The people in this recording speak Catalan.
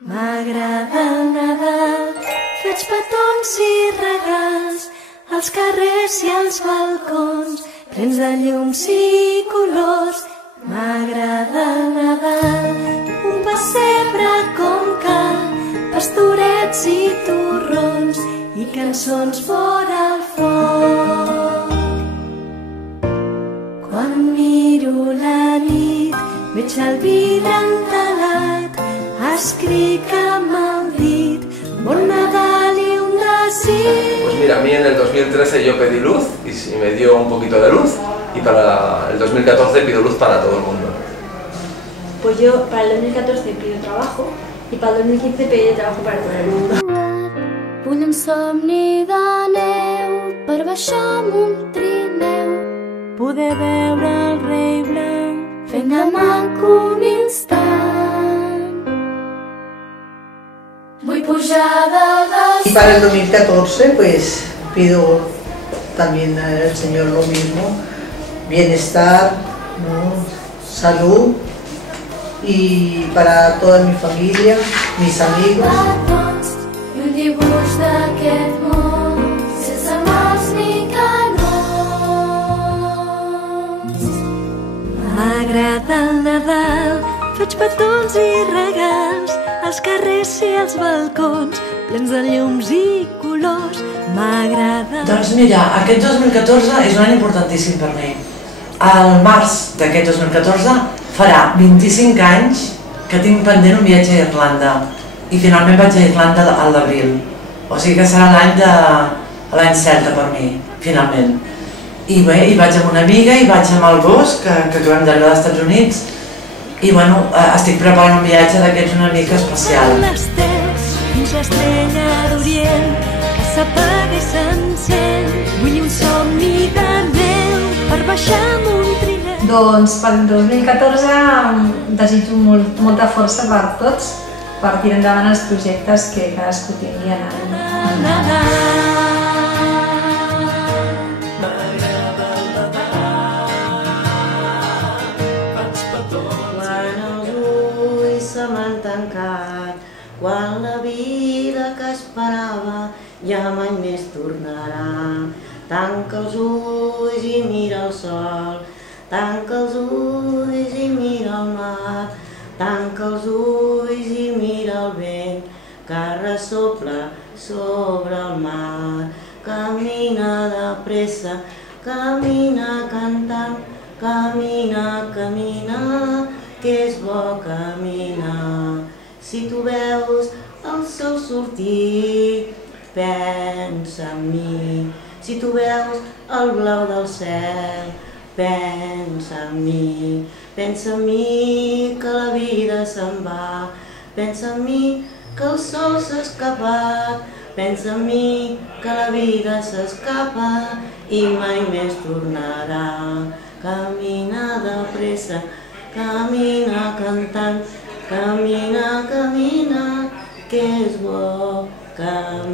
M'agrada el Nadal, faig petons i regals als carrers i als balcons, plens de llums i colors. M'agrada el Nadal, un pessebre com cal, pastorets i torrons i cançons vora el foc. Quan miro la nit, veig el vidre entelat, escric amb el dit, bon Nadal y un desig. Pues mira, a mí en el 2013 yo pedí luz y me dio un poquito de luz, y para el 2014 pido luz para todo el mundo. Pues yo para el 2014 pido trabajo y para el 2015 pedí trabajo para todo el mundo. Vull un somni de neu per baixar amb un trineu, poder veure el rei blanc fent de maco un instant. Vull pujar del desert. Y para el 2014 pues pido también al Señor lo mismo, bienestar, ¿no? Salud, y para toda mi familia, mis amigos. I un dibuix d'aquest món sense mals ni canons. M'agrada el Nadal, faig petons i regals als carrers i als balcons, plens de llums i colors. M'agrada... Doncs mira, aquest 2014 és un any importantíssim per mi. Al març d'aquest 2014 farà 25 anys que tinc pendent un viatge a Irlanda i finalment vaig a Irlanda al l'abril. O sigui que serà l'any celta per mi, finalment. I bé, hi vaig amb una amiga i vaig amb el gos que acabem d'arribar als Estats Units i bueno, estic preparant un viatge d'aquests una mica especial. Fins l'estrella d'Orient que s'apaga i s'encén. Vull un somni de neu per baixar amb un trineu. Doncs pel 2014 desitjo molta força per tots per tirar endavant els projectes que cadascú tingui en el Quan els ulls se m'han tancat, quan la vida que esperava ja mai més tornarà. Tanca els ulls i mira el sol, tanca els ulls i mira el mar, tanca els ulls i mira el vent que ressopla sobre el mar. Camina de pressa, camina cantant, camina, camina, que és bo caminar. Si tu veus el sol sortir, pensa en mi. Si tu veus el blau del cel, pensa en mi. Pensa en mi que la vida se'n va, pensa en mi que el sol s'ha escapat, pensa en mi que la vida s'escapa i mai més tornarà. Camina de pressa, camina cantant, camina, camina, que és bo caminar.